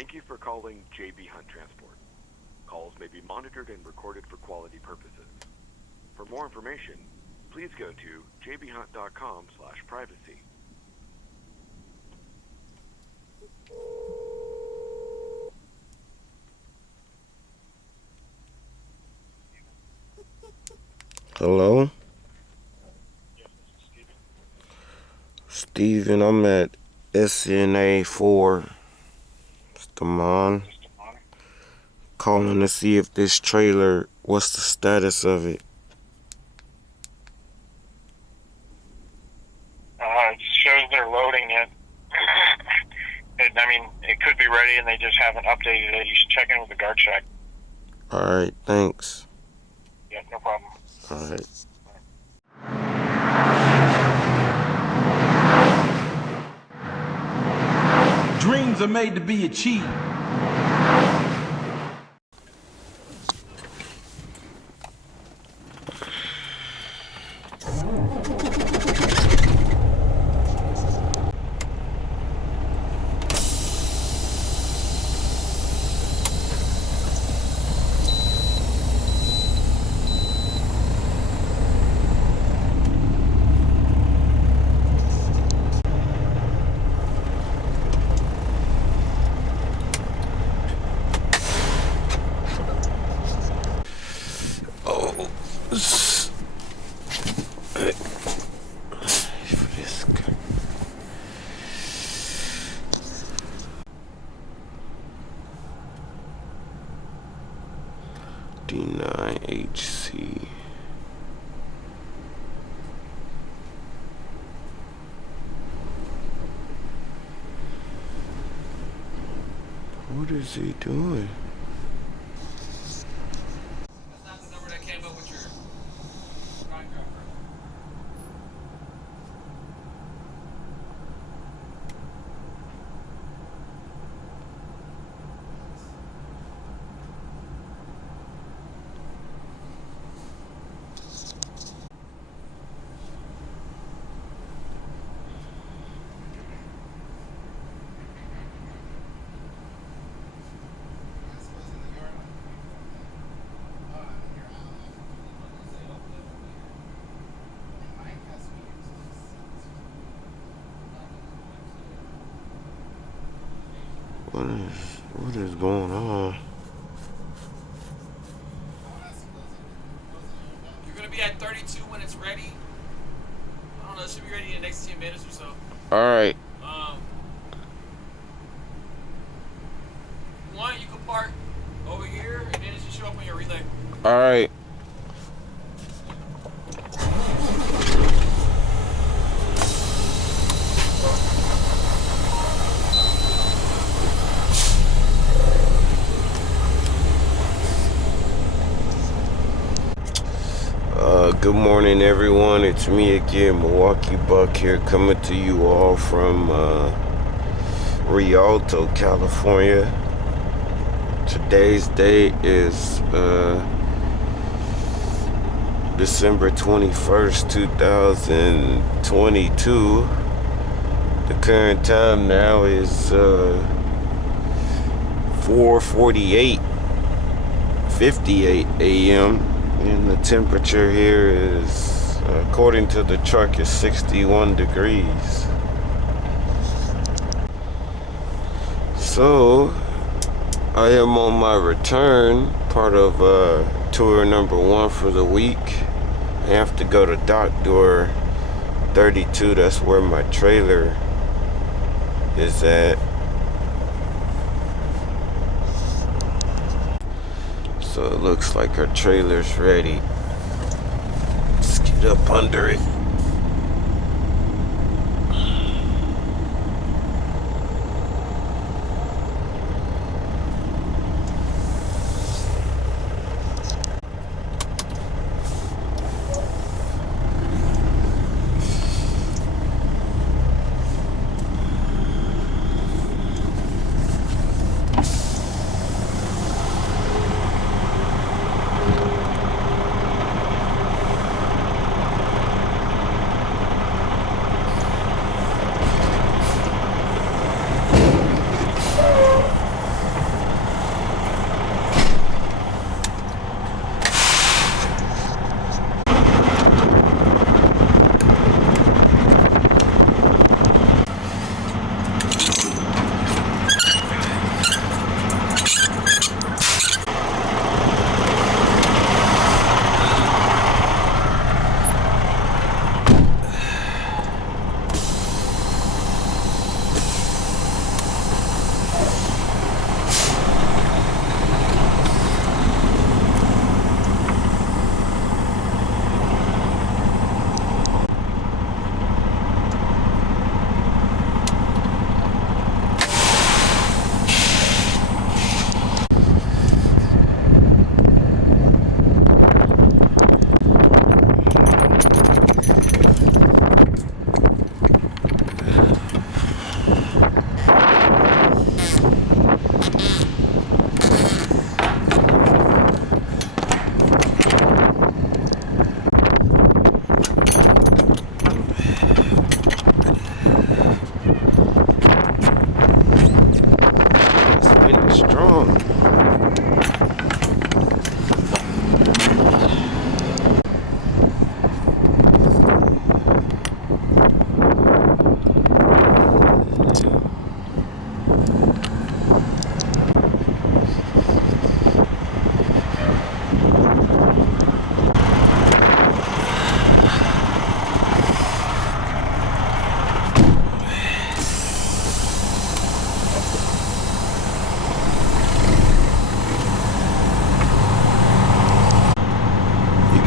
Thank you for calling JB Hunt Transport. Calls may be monitored and recorded for quality purposes. For more information, please go to jbhunt.com/privacy. Hello? Steven, I'm at SNA 4. It's Damon. Calling to see if this trailer, what's the status of it? It shows they're loading it. It could be ready and they just haven't updated it. You should check in with the guard check. Alright, thanks. Yeah, no problem. Alright. Dreams are made to be achieved. D9HC. What is he doing? That's not the number that came up with your contract. What is going on? You're gonna be at 32 when it's ready. I don't know, it should be ready in the next 10 minutes or so. Alright. One, you can park over here and then it should show up on your relay. Alright. Good morning, everyone. It's me again, Milwaukee Buck here, coming to you all from Rialto, California. Today's date is December 21st, 2022. The current time now is 4:58 a.m. and the temperature here is, according to the truck, is 61 degrees. So I am on my return, part of tour number 1 for the week. I have to go to dock door 32. That's where my trailer is at. So it looks like our trailer's ready. Let's get up under it.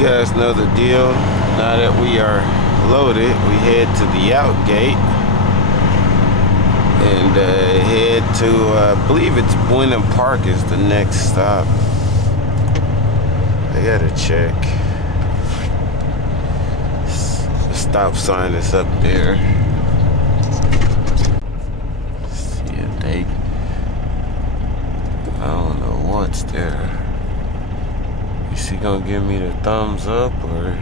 guys know the deal. Now that we are loaded, we head to the out gate and head to, I believe it's Buena Park is the next stop. I gotta check. The stop sign is up there. See a date. I don't know what's there. Is he gonna give me the thumbs up or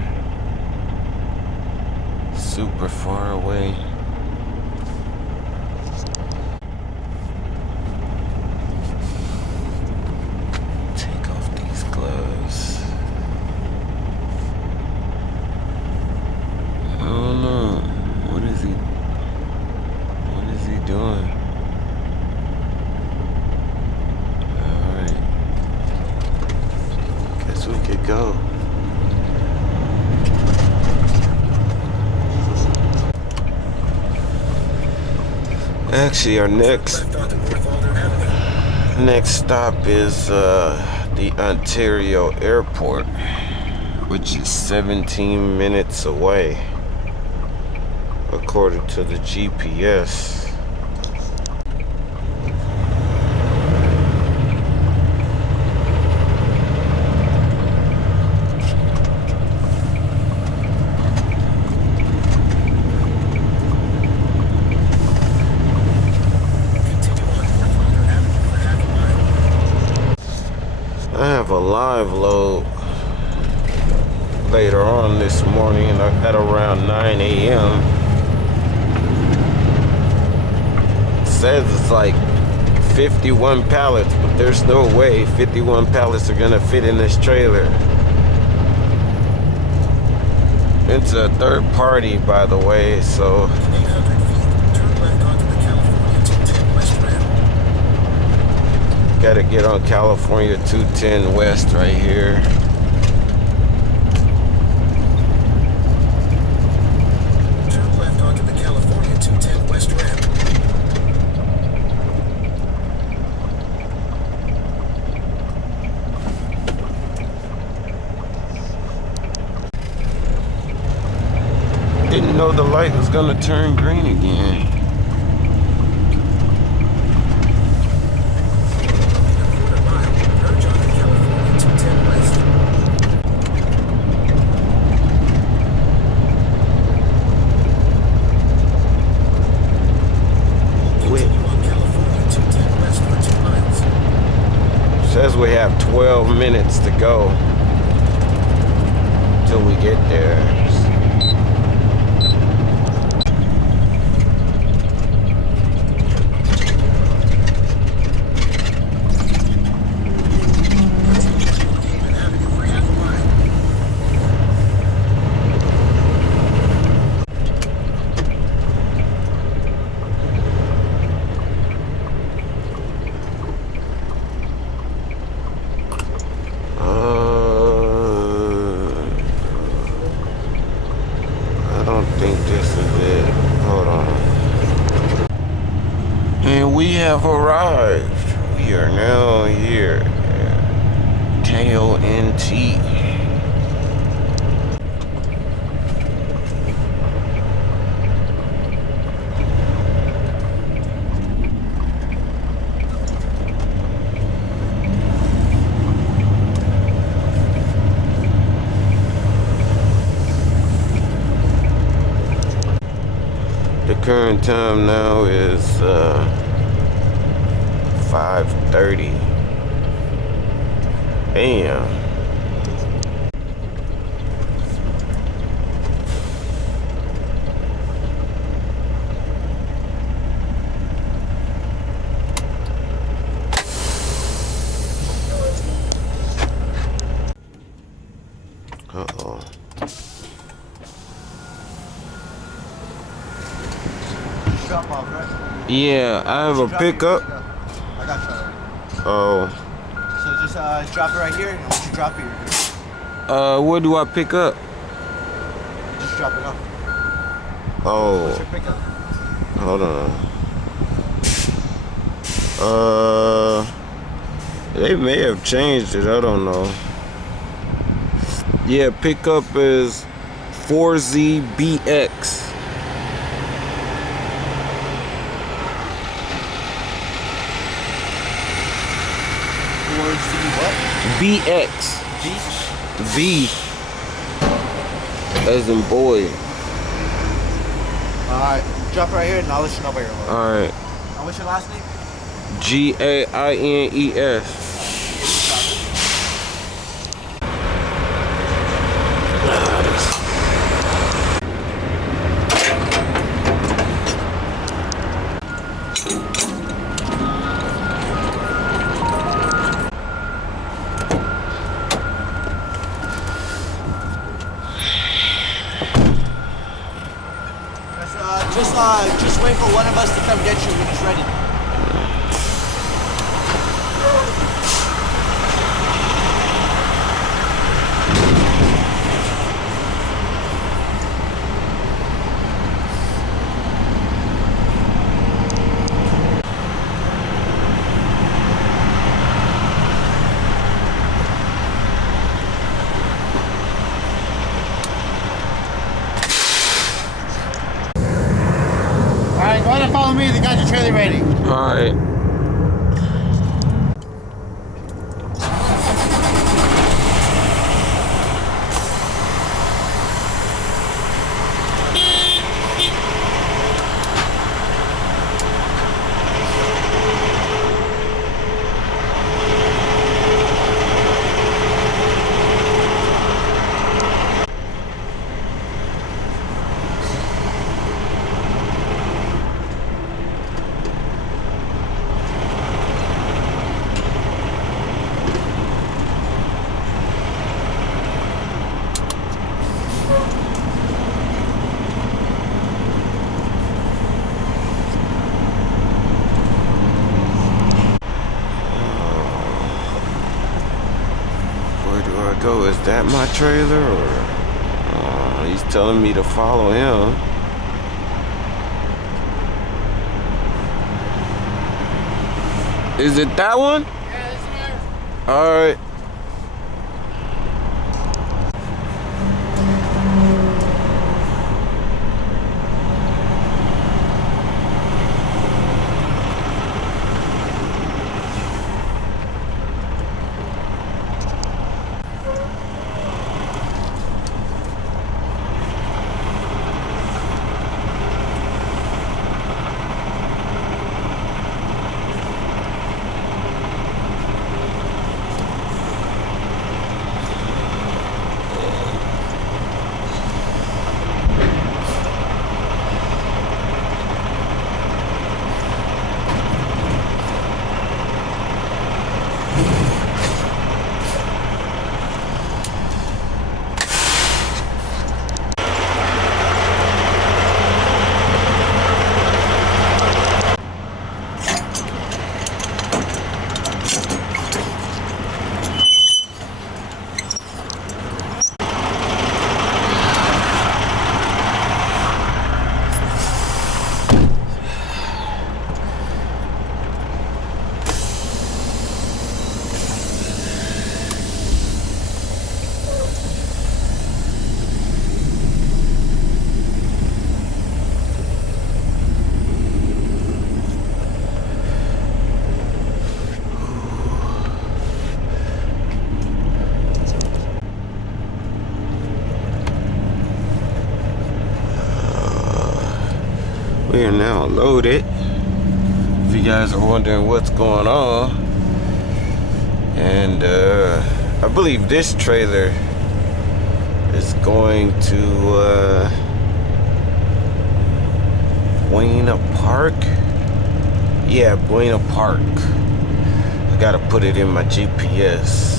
super far away? Take off these gloves. I don't know. What is he doing? We could go. Actually, our next stop is the Ontario Airport, which is 17 minutes away, according to the GPS. I have a live load later on this morning at around 9 a.m. It says it's like 51 pallets, but there's no way 51 pallets are gonna fit in this trailer. It's a third party, by the way, so gotta get on California 210 West right here. Turn left onto the California 210 West ramp. Didn't know the light was gonna turn green again. Says we have 12 minutes to go till we get there. We have arrived. We are now here at KONT. The current time now is 5:30 a.m. Uh-oh. Drop off, right? Yeah, I have a pickup. I got you. Oh. So just drop it right here, and once you drop it, you're good. Where do I pick up? Just drop it off. Oh. What's your pickup? Hold on. They may have changed it. I don't know. Yeah, pickup is 4ZBX. What? BX. Beach? V as in boy. Alright, drop right here and I'll let you know by your load. Alright. And what's your last name? GAINES. Just wait for one of us to come get you when it's ready. Alright, go ahead and follow me. They got your trailer ready. Alright. Go, is that my trailer or he's telling me to follow him? Is it that one? Yeah, this is ours. All right. We are now loaded. If you guys are wondering what's going on, and I believe this trailer is going to Buena Park. Yeah, Buena Park. I gotta put it in my GPS.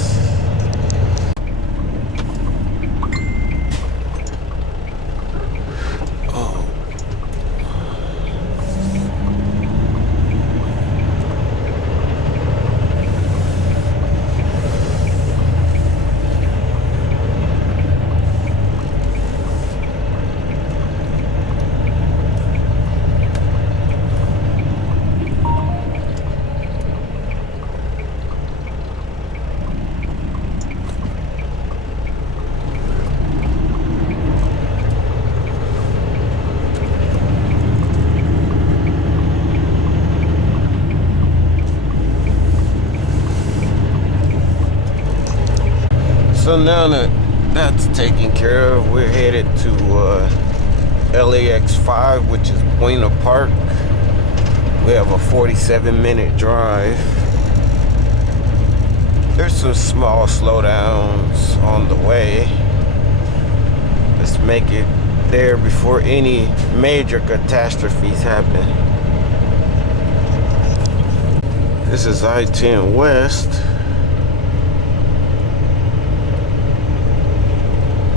So now that that's taken care of, we're headed to LAX 5, which is Buena Park. We have a 47-minute drive. There's some small slowdowns on the way. Let's make it there before any major catastrophes happen. This is I-10 West.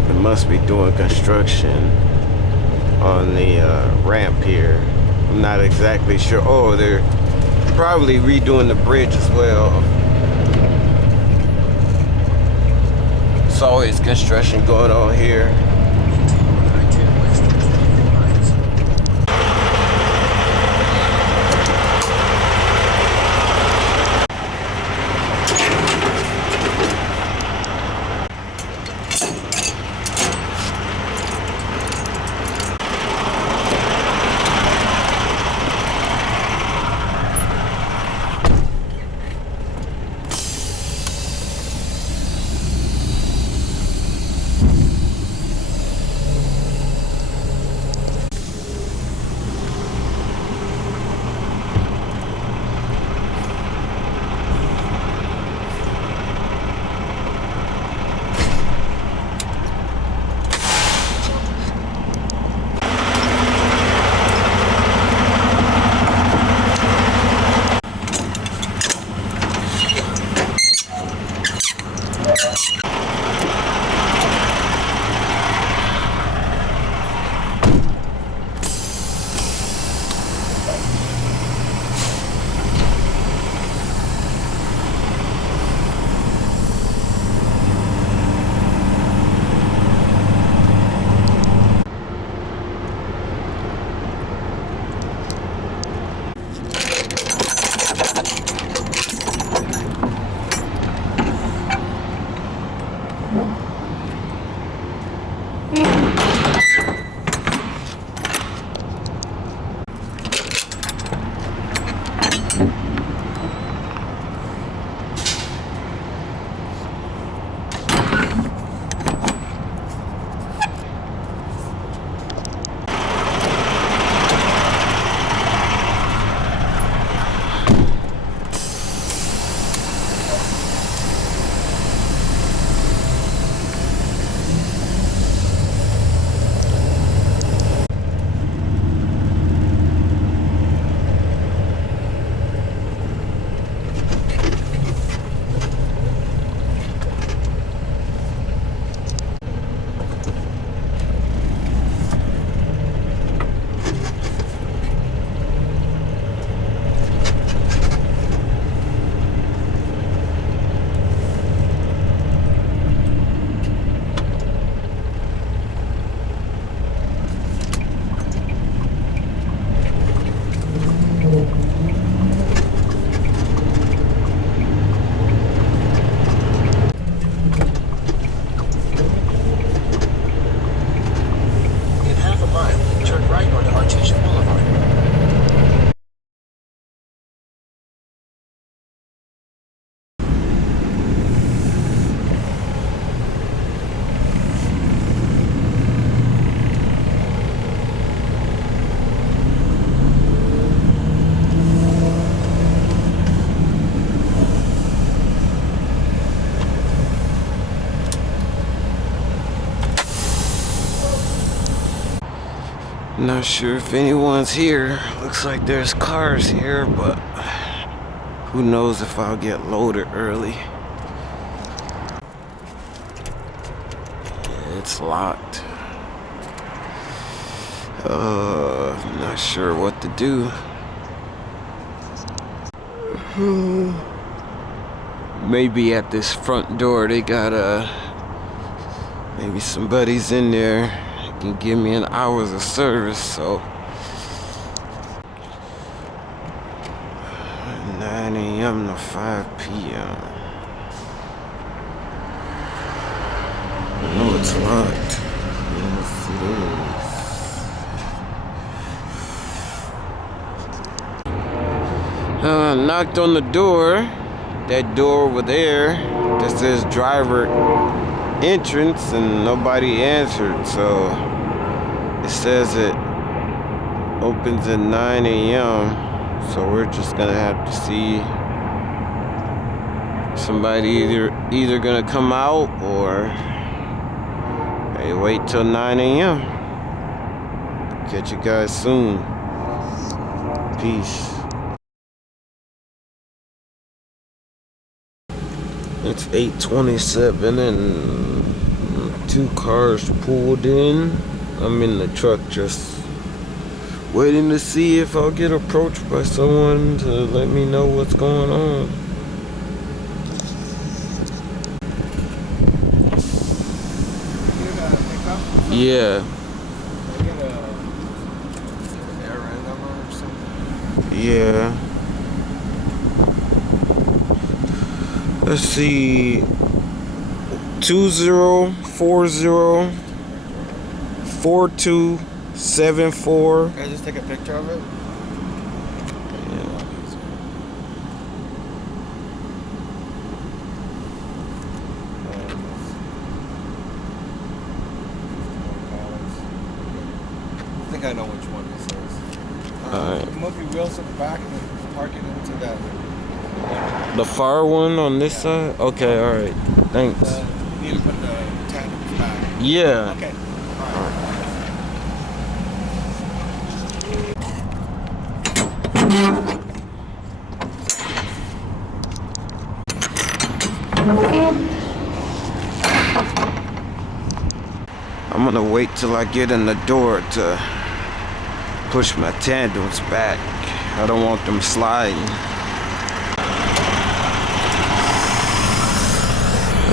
It must be doing construction on the ramp here. I'm not exactly sure. Oh, they're probably redoing the bridge as well. It's always construction going on here. Not sure if anyone's here. Looks like there's cars here, but who knows if I'll get loaded early. It's locked. Not sure what to do. Maybe at this front door they got maybe somebody's in there. Can give me an hour's of service, so 9 a.m. to 5 p.m. I know it's locked. Yes, it is. Knocked on the door. That door over there that says driver entrance and nobody answered, so it says it opens at 9 a.m. So we're just gonna have to see somebody either gonna come out or hey, wait till 9 a.m. Catch you guys soon. Peace. It's 8:27 and 2 cars pulled in. I'm in the truck just waiting to see if I'll get approached by someone to let me know what's going on. Yeah. Yeah. Let's see. 2040-4274. Can I just take a picture of it? I think I know which one this is. Alright. Move your wheels to the back and then park it into that. The far one on this side? Okay, alright. Thanks. You need to put the tandems back. Yeah. Okay. I'm gonna wait till I get in the door to push my tandems back. I don't want them sliding. I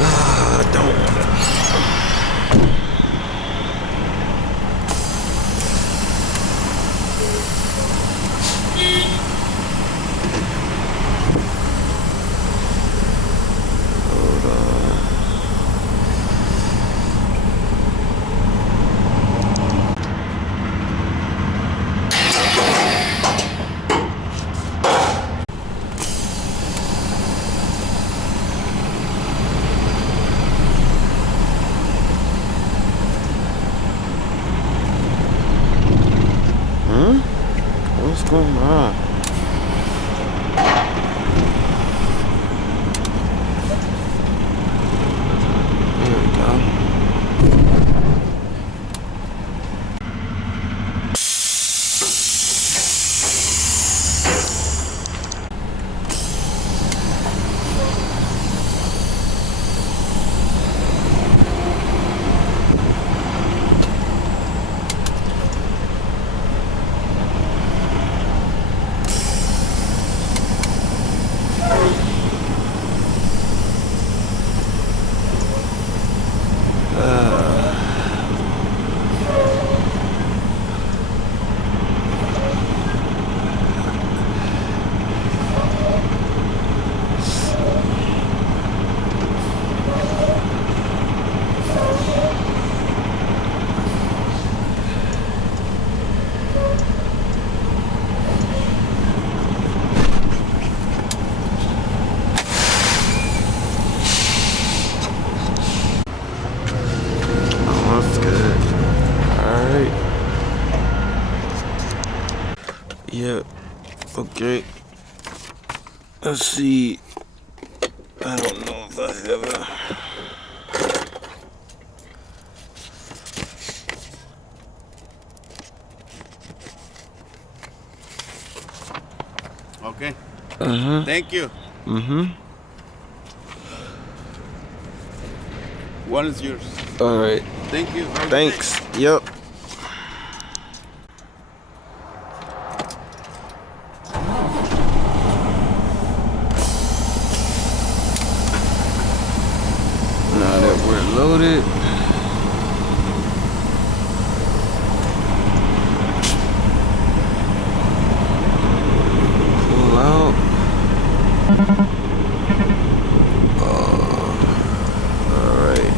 don't want it. Hold on. What's going on? There we go. Yeah, okay. Let's see. I don't know if I have a... Okay. Uh-huh. Thank you. Mm-hmm. One is yours. All right. Thank you. Thanks. Yep. Now that we're loaded, pull out. All right.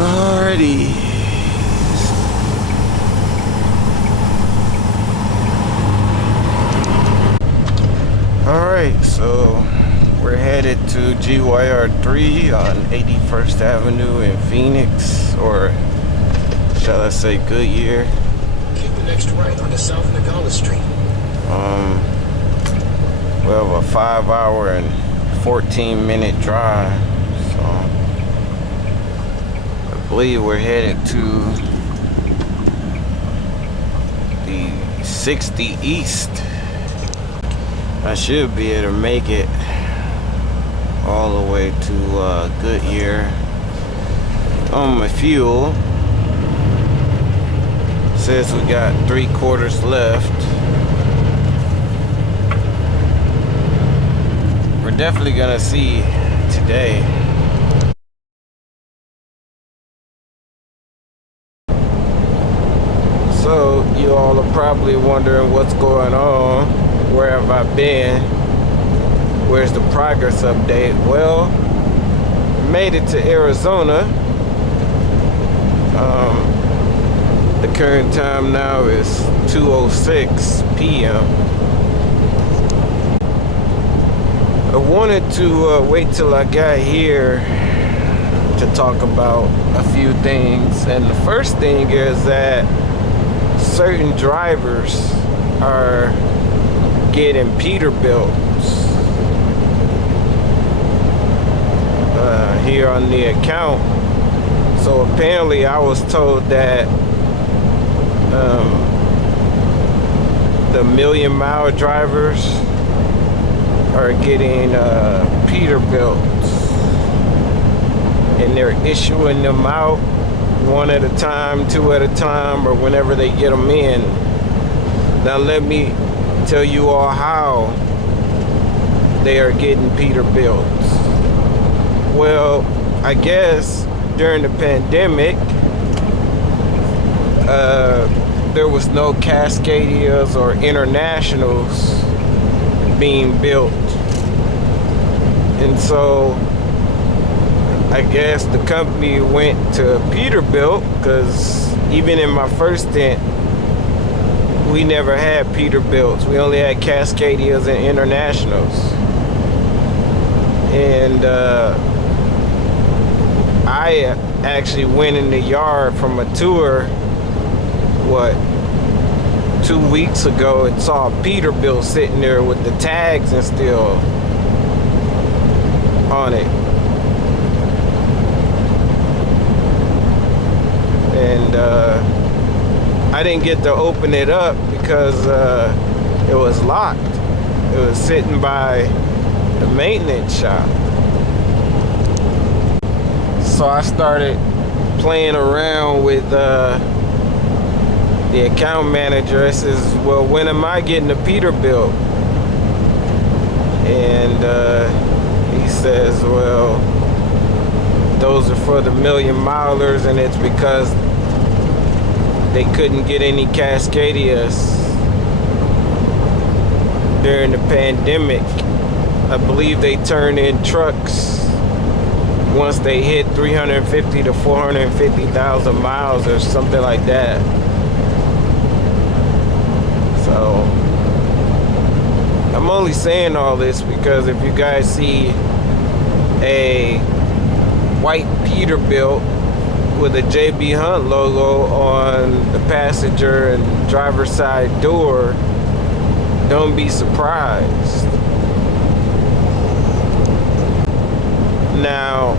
Alrighty. Alright, so we're headed to GYR3 on 81st Avenue in Phoenix, or shall I say Goodyear. Keep the next right onto South Nogales Street. We have a 5-hour and 14-minute drive, so I believe we're headed to the 60 East. I should be able to make it all the way to Goodyear on my fuel. Says we got 3/4 left. We're definitely gonna see today. So you all are probably wondering what's going on. Where have I been? Where's the progress update? Well, made it to Arizona. The current time now is 2:06 p.m. I wanted to wait till I got here to talk about a few things, and the first thing is that certain drivers are getting Peterbuilts here on the account. So apparently I was told that the million-mile drivers are getting Peterbuilts, and they're issuing them out one at a time, two at a time, or whenever they get them in. Now let me tell you all how they are getting Peterbuilts. Well, I guess during the pandemic, there was no Cascadias or Internationals being built, and so I guess the company went to Peterbilt, because even in my first stint we never had Peterbilts. We only had Cascadias and Internationals. And I actually went in the yard from a tour, 2 weeks ago, and saw a Peterbilt sitting there with the tags and still on it. And I didn't get to open it up because it was locked. It was sitting by the maintenance shop. So I started playing around with the account manager. I says, well, when am I getting a Peterbilt? And he says, well, those are for the million milers, and it's because they couldn't get any Cascadias during the pandemic. I believe they turn in trucks once they hit 350 to 450,000 miles or something like that. So I'm only saying all this because if you guys see a white Peterbilt with a JB Hunt logo on the passenger and driver's side door, don't be surprised. Now,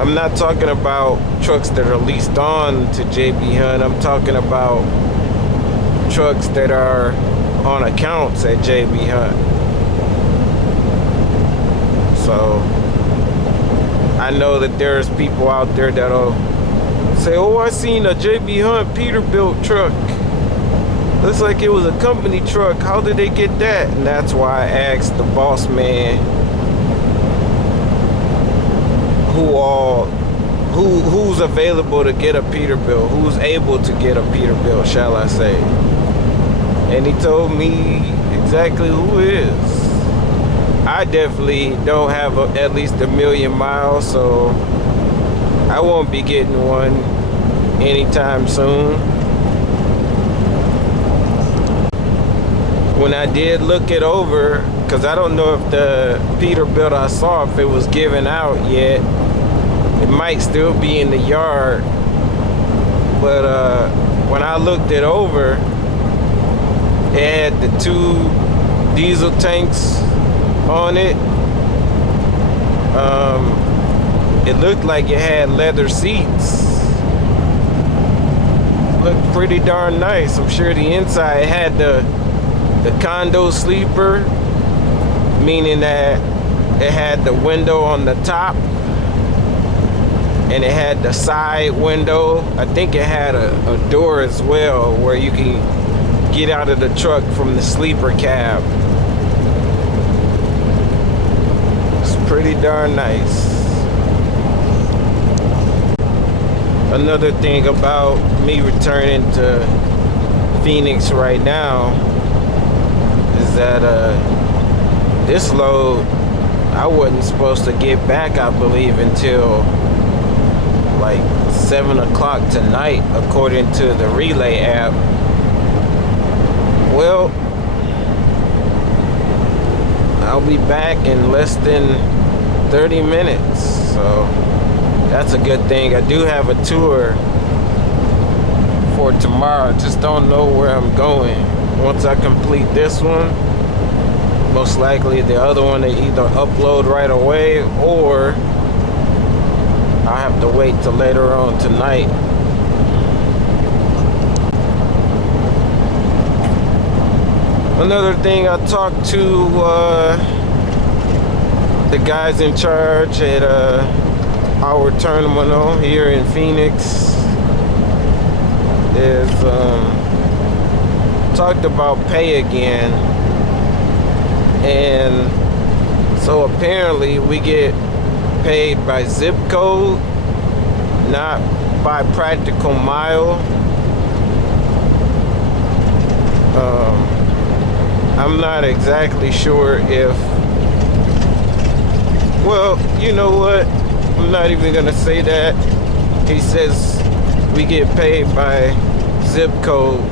I'm not talking about trucks that are leased on to JB Hunt. I'm talking about trucks that are on accounts at JB Hunt. So I know that there's people out there that'll say, oh, I seen a JB Hunt Peterbilt truck. Looks like it was a company truck. How did they get that? And that's why I asked the boss man who's available to get a Peterbilt, who's able to get a Peterbilt, shall I say. And he told me exactly who is. I definitely don't have at least 1 million miles, so I won't be getting one anytime soon. When I did look it over, because I don't know if the Peterbilt I saw, if it was given out yet, it might still be in the yard. But when I looked it over, it had the 2 diesel tanks on it. It looked like it had leather seats. Looked pretty darn nice. I'm sure the inside had the condo sleeper, meaning that it had the window on the top and it had the side window. I think it had a door as well where you can get out of the truck from the sleeper cab. It's pretty darn nice. Another thing about me returning to Phoenix right now is that this load I wasn't supposed to get back, I believe, until like 7 o'clock tonight, according to the Relay app. Well, I'll be back in less than 30 minutes, so that's a good thing. I do have a tour for tomorrow. I just don't know where I'm going. Once I complete this one, most likely the other one to either upload right away or I'll have to wait till later on tonight. Another thing, I talked to the guys in charge at our terminal here in Phoenix. Is talked about pay again, and so apparently we get paid by zip code, not by practical mile. I'm not exactly sure if, well, you know what, I'm not even gonna say that. He says we get paid by zip code,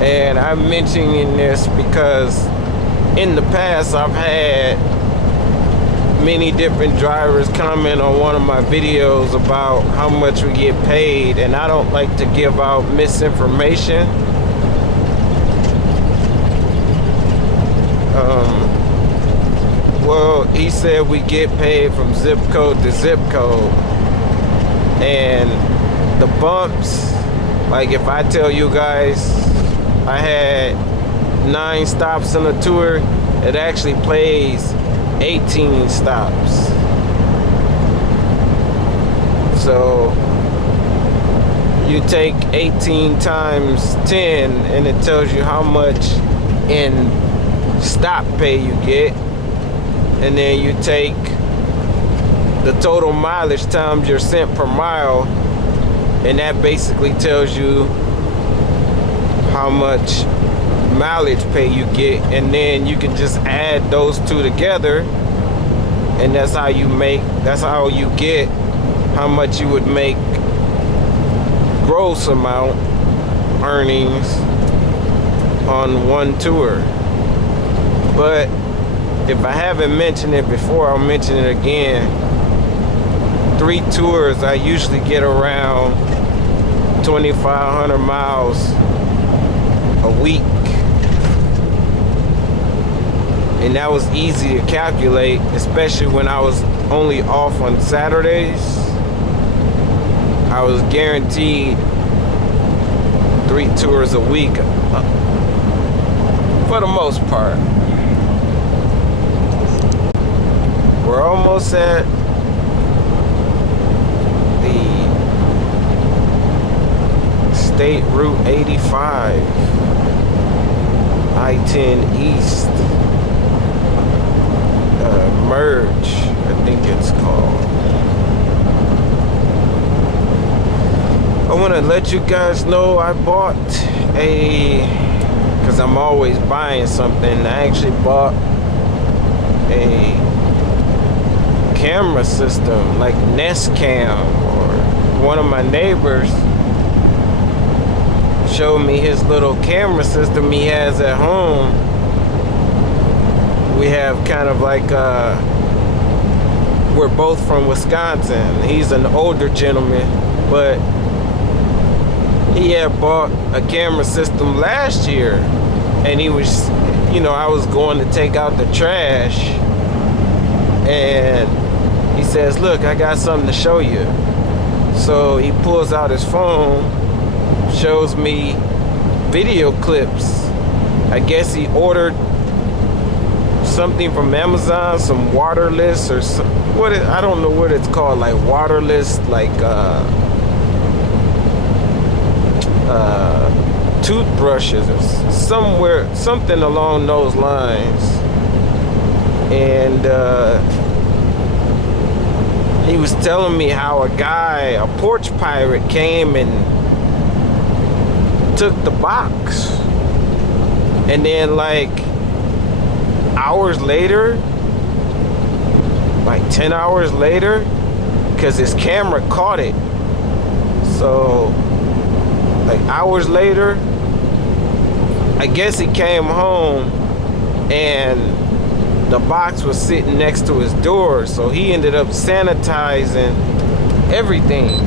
and I'm mentioning this because in the past I've had many different drivers comment on one of my videos about how much we get paid, and I don't like to give out misinformation. Well, he said we get paid from zip code to zip code, and the bumps, like if I tell you guys I had 9 stops on a tour, it actually plays 18 stops. So you take 18 times 10 and it tells you how much in stop pay you get, and then you take the total mileage times your cent per mile, and that basically tells you how much mileage pay you get, and then you can just add those two together, and that's how you get how much you would make gross amount earnings on one tour. But if I haven't mentioned it before, I'll mention it again. 3 tours, I usually get around 2,500 miles a week. And that was easy to calculate, especially when I was only off on Saturdays. I was guaranteed 3 tours a week for the most part. We're almost at the State Route 85, I-10 East merge, I think it's called. I want to let you guys know I bought because I'm always buying something. I actually bought a camera system like Nest Cam, or one of my neighbors showed me his little camera system he has at home. We have kind of like we're both from Wisconsin. He's an older gentleman, but he had bought a camera system last year, and he was, I was going to take out the trash, and he says, look, I got something to show you. So he pulls out his phone, shows me video clips. I guess he ordered something from Amazon, some waterless or some, I don't know what it's called, like waterless, like toothbrushes or something along those lines. And he was telling me how a porch pirate came and took the box, and then like hours later, like 10 hours later, because his camera caught it, so like hours later, I guess he came home and the box was sitting next to his door, so he ended up sanitizing everything.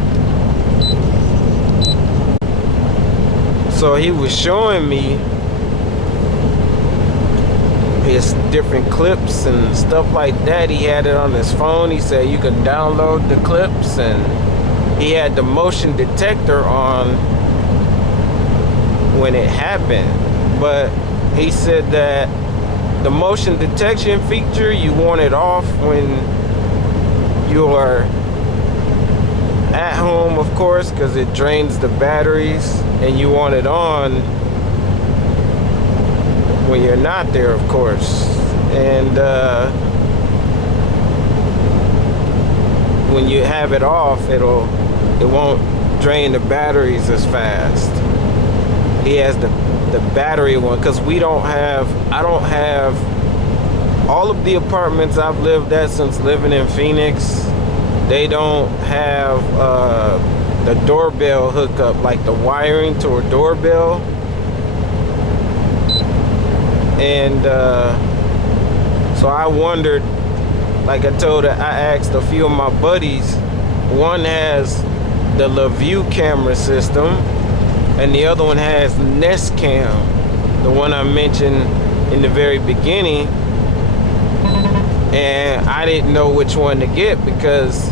So he was showing me his different clips and stuff like that. He had it on his phone. He said you could download the clips, and he had the motion detector on when it happened. But he said that the motion detection feature, you want it off when you are at home, of course, because it drains the batteries, and you want it on when you're not there, of course. And when you have it off, it won't drain the batteries as fast. He has the battery one, because I don't have all of the apartments I've lived at since living in Phoenix. They don't have the doorbell hookup, like the wiring to a doorbell. And so I wondered, like I asked a few of my buddies. One has the LaView camera system, and the other one has Nest Cam, the one I mentioned in the very beginning. And I didn't know which one to get, because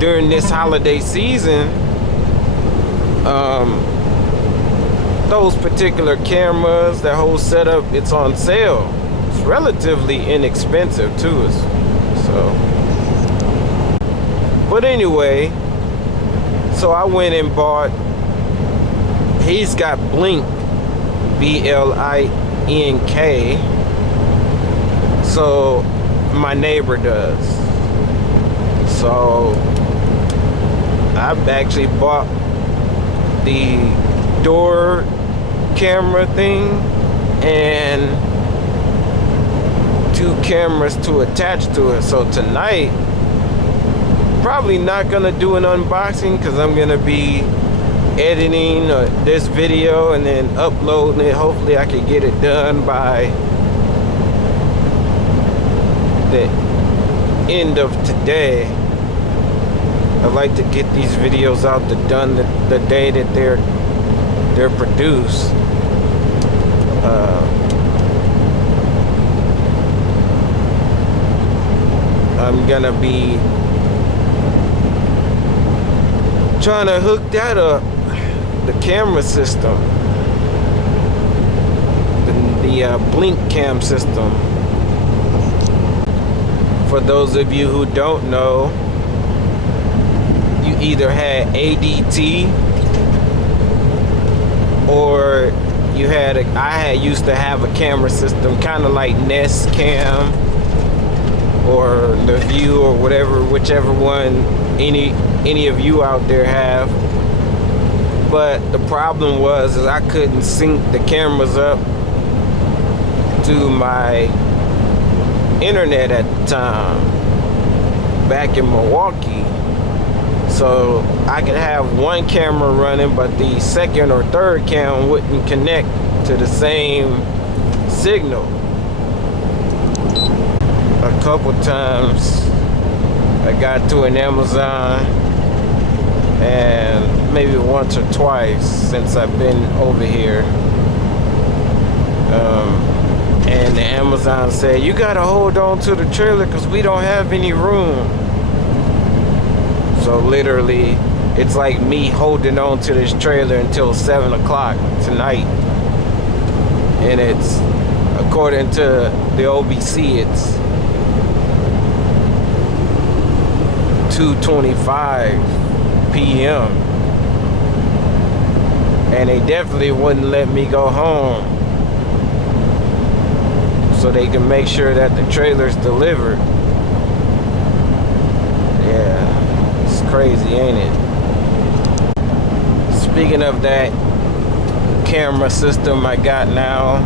during this holiday season, those particular cameras, that whole setup, it's on sale. It's relatively inexpensive too. But anyway, so I went and bought, he's got Blink, B-L-I-N-K. So my neighbor does. So I've actually bought the door camera thing and 2 cameras to attach to it. So tonight, probably not gonna do an unboxing, because I'm gonna be editing this video and then uploading it. Hopefully I can get it done by the end of today. I'd like to get these videos out done the day that they're produced. I'm gonna be trying to hook that up, the camera system, the blink cam system. For those of you who don't know, you either had ADT or I used to have a camera system kind of like Nest Cam or the View or whatever, whichever one any of you out there have. But the problem was is I couldn't sync the cameras up to my internet at the time back in Milwaukee. So I could have one camera running, but the second or third cam wouldn't connect to the same signal. A couple times I got to an Amazon, and maybe once or twice since I've been over here, and the Amazon said, you gotta hold on to the trailer because we don't have any room. So literally it's like me holding on to this trailer until 7 o'clock tonight, and it's, according to the OBC, it's 2:25 p.m. and they definitely wouldn't let me go home so they can make sure that the trailer's delivered. Yeah, it's crazy, ain't it? Speaking of that camera system I got now,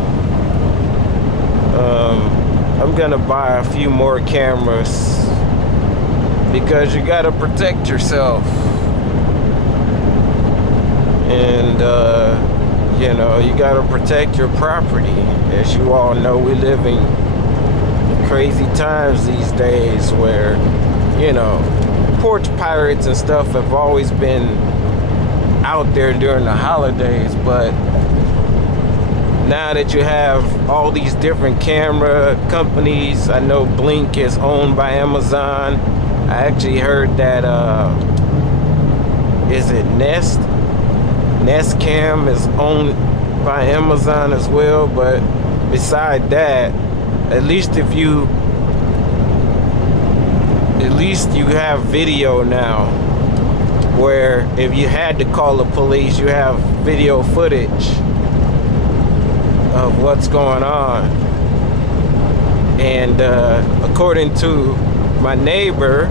I'm gonna buy a few more cameras because you gotta protect yourself. And you know, you gotta protect your property. As you all know, we live in crazy times these days where, you know, porch pirates and stuff have always been out there during the holidays, but now that you have all these different camera companies, I know Blink is owned by Amazon. I actually heard that is it Nest Cam is owned by Amazon as well. But beside that, at least you have video now, where if you had to call the police, you have video footage of what's going on. And according to my neighbor,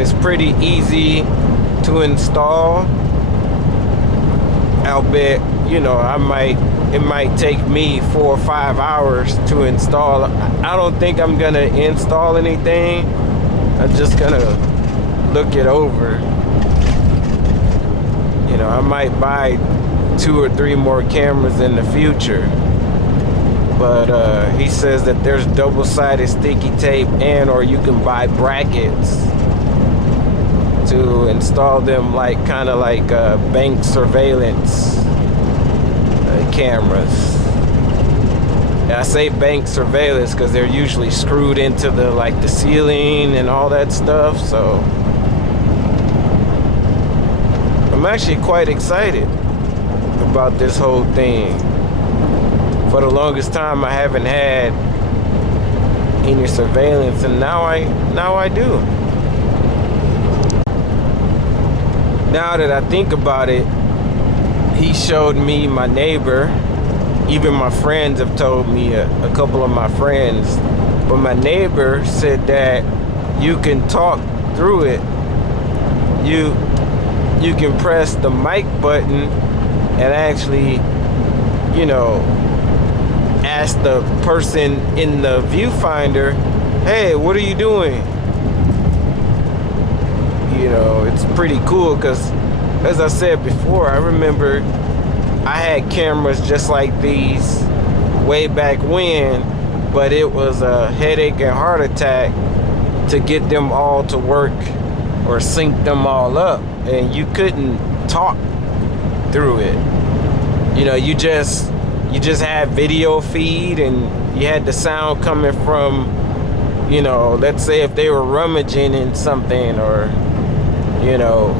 it's pretty easy to install. I'll bet, you know, it might take me 4 or 5 hours to install. I don't think I'm gonna install anything. I'm just gonna look it over. You know, I might buy 2 or 3 more cameras in the future. But he says that there's double-sided sticky tape, or you can buy brackets to install them, like kind of like bank surveillance cameras. And I say bank surveillance because they're usually screwed into the ceiling and all that stuff. So I'm actually quite excited about this whole thing. For the longest time I haven't had any surveillance, and now I do. Now that I think about it, he showed me, my neighbor, even my friends have told me, a couple of my friends, but my neighbor said that you can talk through it. You can press the mic button and actually, you know, ask the person in the viewfinder, hey, what are you doing? You know, it's pretty cool because as I said before, I remember I had cameras just like these way back when, but it was a headache and heart attack to get them all to work or sync them all up, and you couldn't talk through it. You know, you just had video feed, and you had the sound coming from, you know, let's say if they were rummaging in something, or, you know,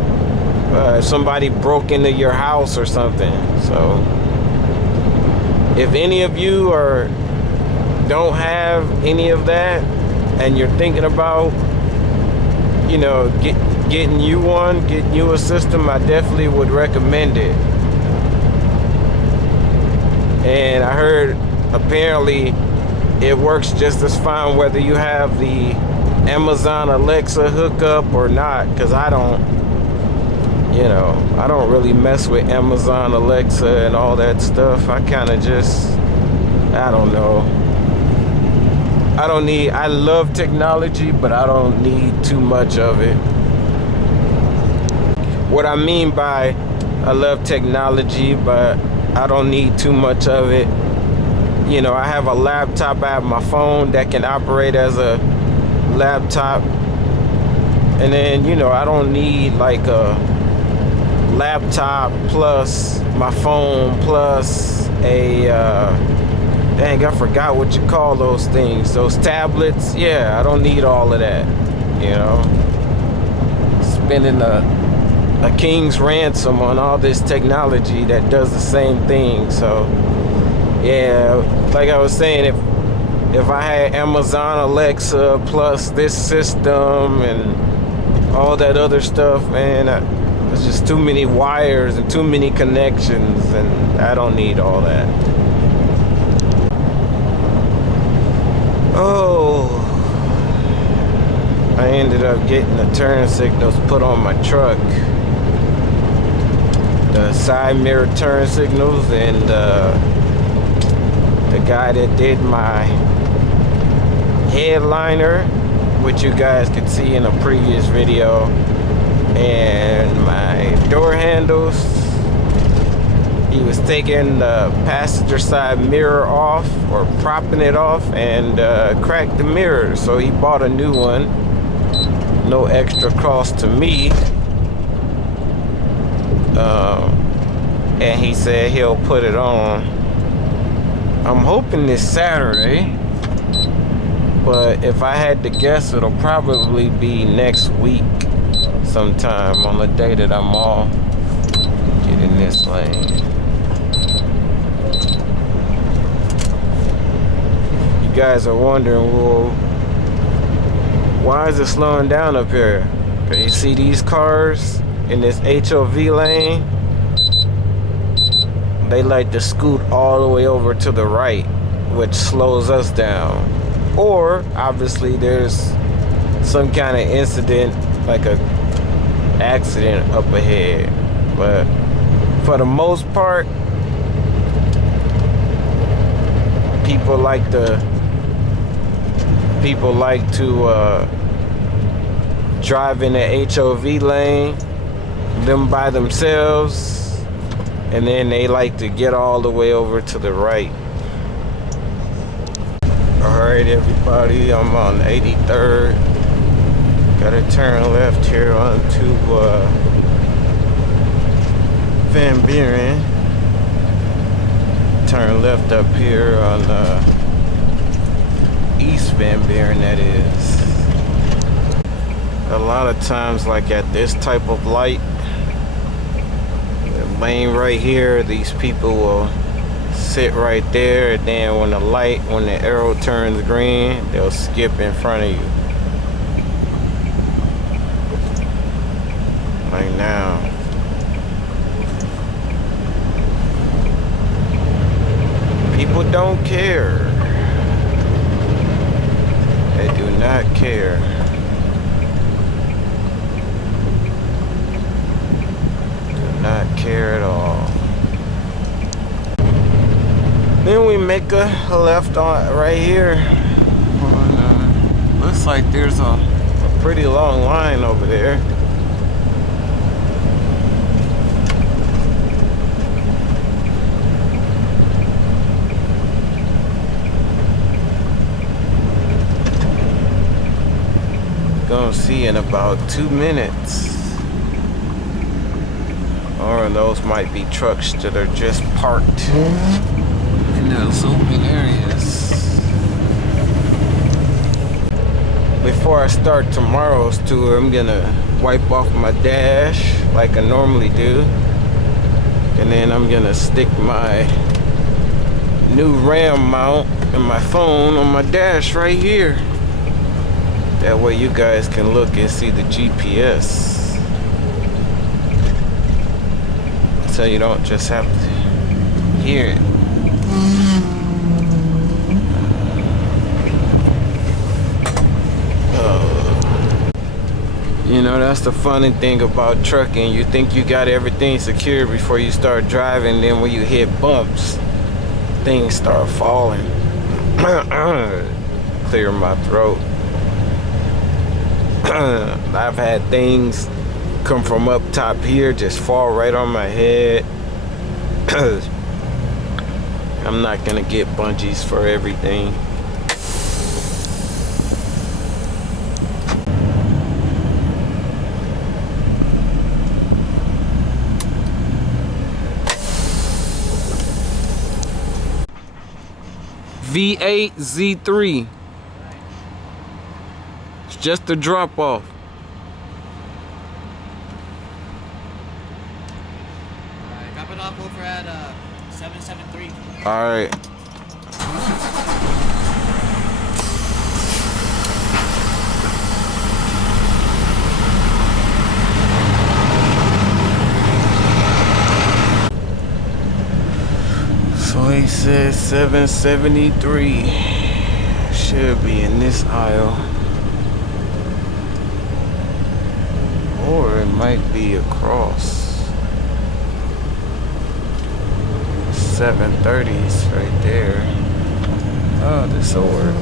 somebody broke into your house or something. So if any of you don't have any of that, and you're thinking about, you know, getting you a system, I definitely would recommend it. And I heard apparently it works just as fine whether you have the Amazon Alexa hookup or not, because I don't really mess with Amazon Alexa and all that stuff. I kind of just, I don't know. I love technology, but I don't need too much of it. What I mean by I love technology, but I don't need too much of it. You know, I have a laptop, I have my phone that can operate as a laptop. And then, you know, I don't need like a laptop plus my phone plus a, dang, I forgot what you call those things. Those tablets, yeah, I don't need all of that, you know. Spending a king's ransom on all this technology that does the same thing. So yeah, like I was saying, if I had Amazon Alexa plus this system and all that other stuff, man, there's just too many wires and too many connections, and I don't need all that. Oh, I ended up getting the turn signals put on my truck. The side mirror turn signals, and the guy that did my headliner, which you guys could see in a previous video, and my door handles. He was taking the passenger side mirror off, or propping it off, and cracked the mirror. So he bought a new one. No extra cost to me. And he said he'll put it on. I'm hoping this Saturday, but if I had to guess, it'll probably be next week sometime on the day that I'm off. Get in this lane. You guys are wondering, well, why is it slowing down up here? Cause you see these cars in this HOV lane, they like to scoot all the way over to the right, which slows us down. Or obviously there's some kind of incident, like a accident up ahead. But for the most part, people like to drive in the HOV lane, them by themselves, and then they like to get all the way over to the right. Alright everybody, I'm on 83rd. Gotta turn left here onto Van Buren. Turn left up here on East Van Buren, that is. A lot of times, like at this type of light, the lane right here, these people will sit right there, and then when the arrow turns green, they'll skip in front of you. Like now. People don't care. They do not care. Not care at all. Then we make a left on right here. Looks like there's a pretty long line over there. be in about 2 minutes. Or those might be trucks that are just parked in those open areas. Before I start tomorrow's tour, I'm gonna wipe off my dash like I normally do. And then I'm gonna stick my new RAM mount and my phone on my dash right here. That way you guys can look and see the GPS. So you don't just have to hear it. You know, that's the funny thing about trucking. You think you got everything secured before you start driving, then when you hit bumps, things start falling. Clear my throat. I've had things come from up top here, just fall right on my head. I'm not gonna get bungees for everything. V8 Z3. It's just a drop off. Alright, drop it off over at 773. Alright. So he says 773. Should be in this aisle. Or it might be across. 730's right there. Oh, this'll work.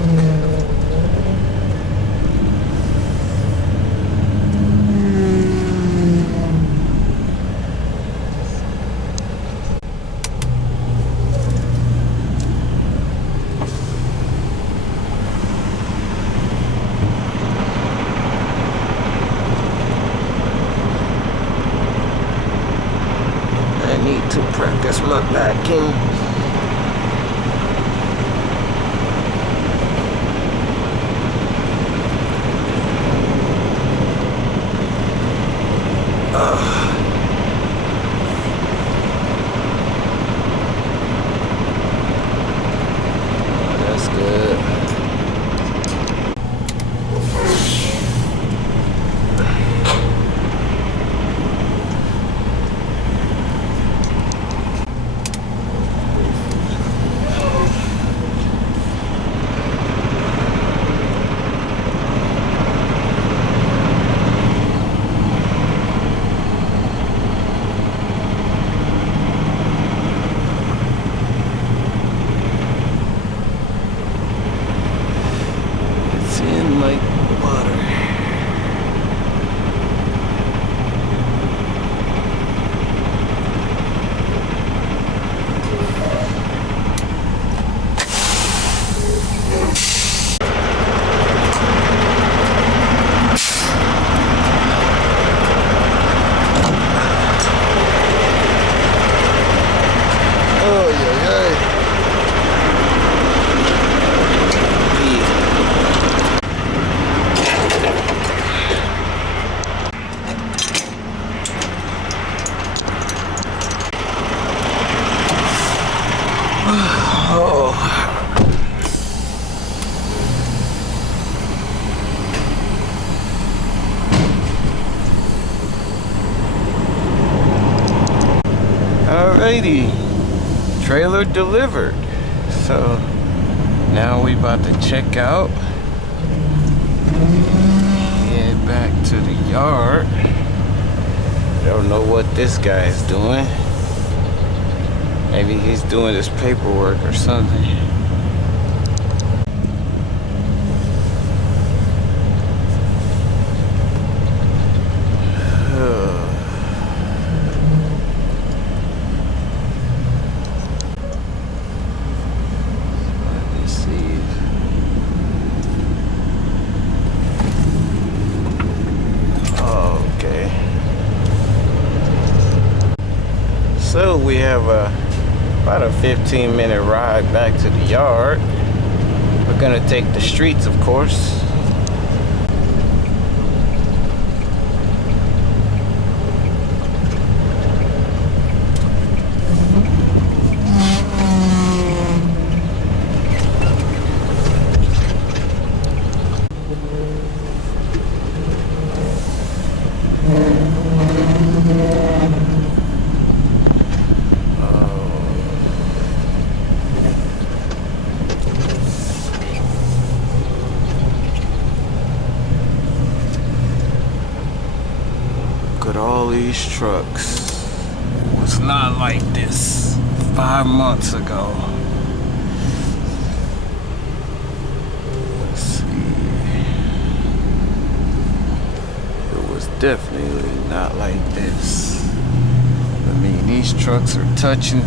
To practice my backing. That's good. Alrighty, trailer delivered. So now we about to check out, head back to the yard. Don't know what this guy is doing. Maybe he's doing his paperwork or something. So we have about a 15-minute ride back to the yard. We're gonna take the streets, of course. Look at all these trucks. It was not like this 5 months ago. Let's see. It was definitely not like this. I mean, these trucks are touching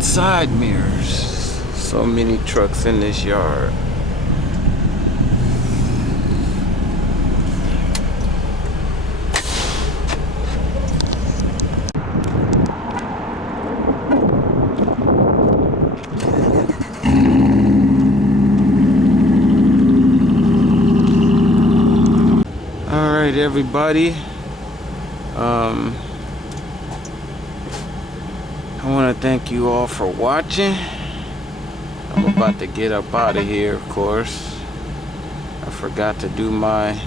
side mirrors. So many trucks in this yard. Alright, everybody, I want to thank you all for watching. I'm about to get up out of here, of course. I forgot to do my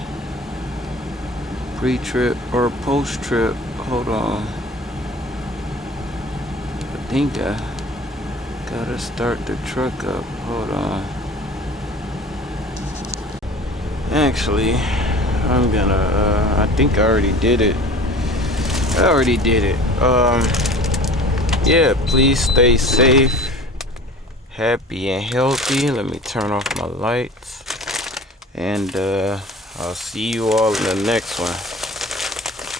pre-trip or post-trip. Hold on. I think I gotta start the truck up. Hold on. Actually, I'm gonna, I think I already did it. Yeah, please stay safe, happy, and healthy. Let me turn off my lights. And I'll see you all in the next one.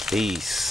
Peace.